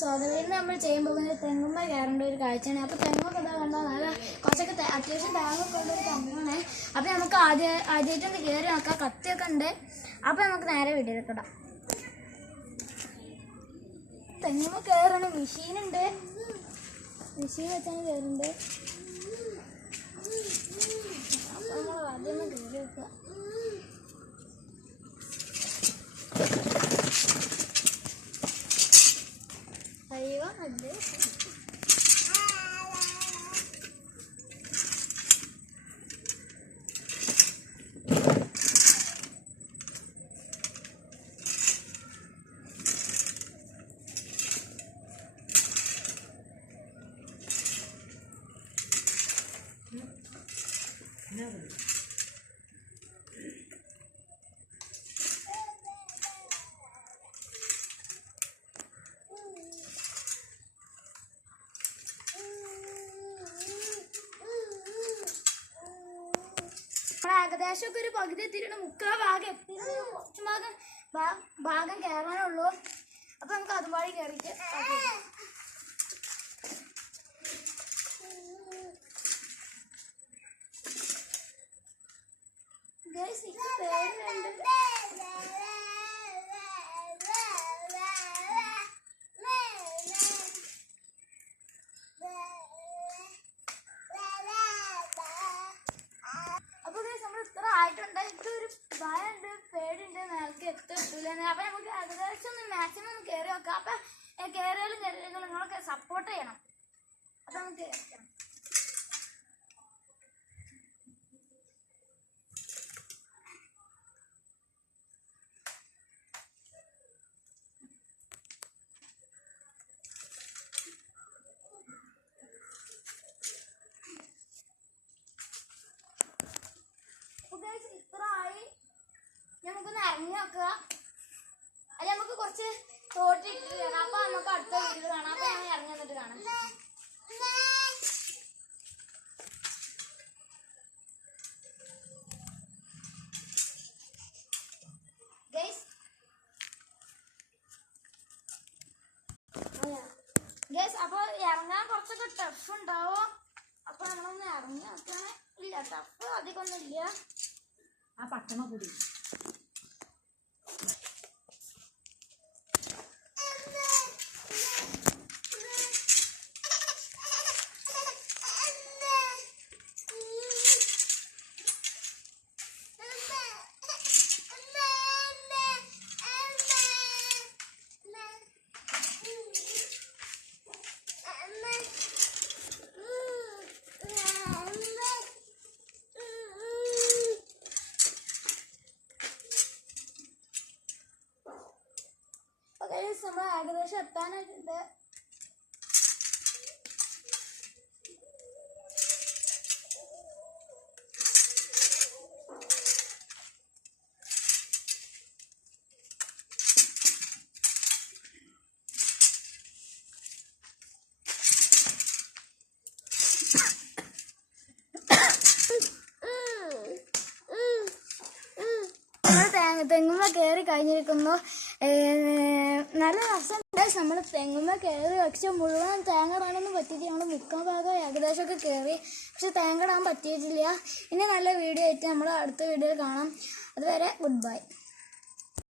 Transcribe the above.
സ്വാതന്ത്ര്യം നമ്മൾ ചെയ്യുമ്പോൾ തെങ്ങുമ്മ കയറേണ്ട ഒരു കാഴ്ചയാണ്. അപ്പോൾ തെങ്ങൊക്കെ എന്താ കണ്ടാൽ നല്ല കുറച്ചൊക്കെ അത്യാവശ്യം തേങ്ങൊക്കെ ഉള്ളൊരു തെങ്ങാണ്. അപ്പോൾ നമുക്ക് ആദ്യമായിട്ടൊന്ന് കയറി നോക്കാം. കത്തിയൊക്കെ ഉണ്ട്. അപ്പോൾ നമുക്ക് നേരെ വീട്ടിലേക്ക് ഇടാം. തെങ്ങുമ്മ കയറണം. മെഷീനുണ്ട്. മെഷീൻ വെച്ചാണ് കയറുന്നുണ്ട്. അപ്പോൾ നമ്മൾ ആദ്യം ഒന്ന് കയറി വെക്കുക. അയ്യോ അത് ഏകദേശം ഒക്കെ ഒരു പകുതി എത്തിയിട്ടുണ്ട്. മുക്കാൽ ഭാഗം എത്തിയിട്ടുണ്ട്. കുറച്ച് ഭാഗം കയറാനുള്ളൂ. അപ്പൊ നമുക്ക് അതുപാടി കയറിയിട്ട് ഭയമുണ്ട്, പേടിയുണ്ട്, നേരത്തെ എത്തില്ല. അപ്പൊ നമുക്ക് ഏകദേശം ഒന്ന് മാക്സിമം ഒന്ന് കയറി വെക്കാം. അപ്പൊ കയറിയാലും കയറിയാലും നിങ്ങളൊക്കെ സപ്പോർട്ട് ചെയ്യണം. അപ്പൊ നമുക്ക് കയറിക്കാം. ഇത്ര ആയി. നമുക്കൊന്ന് ഇറങ്ങി നോക്കുക. അത് നമുക്ക് കുറച്ച് തോട്ടിട്ട് കയറാം. അപ്പൊ നമുക്ക് അടുത്ത വീഡിയോ കാണാം. അപ്പൊ ഞങ്ങൾ ഇറങ്ങി വന്നിട്ട് കാണാം. ഗൈസ് അപ്പൊ ഇറങ്ങാൻ കുറച്ചൊക്കെ ടഫ് ഉണ്ടാവും. അപ്പൊ നമ്മളൊന്ന് ഇറങ്ങി നോക്കാണ്. ഇല്ല, ടഫ് അധികമൊന്നും ഇല്ല. ആ പട്ടണ കൂടി നമ്മൾ ഏകദേശം എത്താനായിട്ടുണ്ട്. തെങ്ങുമ്മ കയറി കഴിഞ്ഞിരിക്കുന്നു. നല്ല രസമുണ്ട്. നമ്മൾ തെങ്ങുമ്മ കയറി. പക്ഷെ മുഴുവൻ തേങ്ങ ഇടാനൊന്നും പറ്റിയില്ല. ഞങ്ങൾ മുക്കാൽ ഭാഗം ഏകദേശമൊക്കെ കയറി. പക്ഷെ തേങ്ങ ഇടാൻ പറ്റിയിട്ടില്ല. ഇനി നല്ല വീഡിയോ ആയിട്ട് നമ്മൾ അടുത്ത വീഡിയോയിൽ കാണാം. അതുവരെ ഗുഡ് ബൈ.